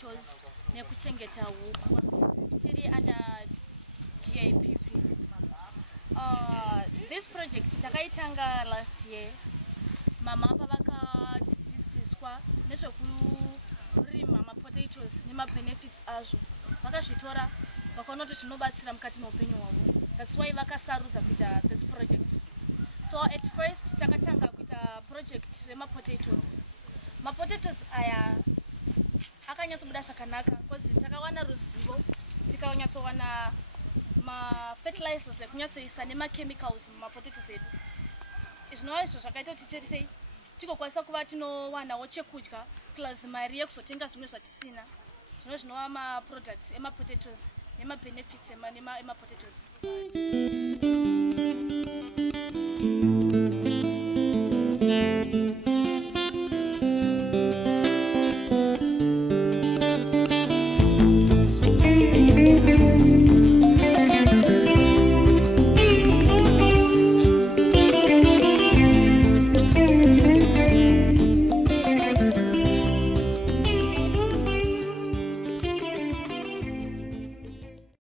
potatoes nekuchengeta huku tiri under GIPP. This project takaitanga last year. Mama pavakadzidziswa nezvekurima mapotatoes nemabenefits azvo vakazvitora vakaona kuti zvinobatsira mukati meupenyu hwavo. That's why vakasarudza kuita this project. So at first takatanga kuita project remapotatoes. Mapotatoes aya akanyatsobuda zvakanaka because takawana ruzivo, tikanyatsowana fertilizers ekunyatsoisa nemachemicals mumapotatoes edu. Zvinova izvo zvakaita kuti tese tikokwanisa kuva tinowanawo chekudya plus mari yekuzotenga zvimwe zvatisina. Zvino zvinova maproducts emapotatoes nemabenefits emapotatoes.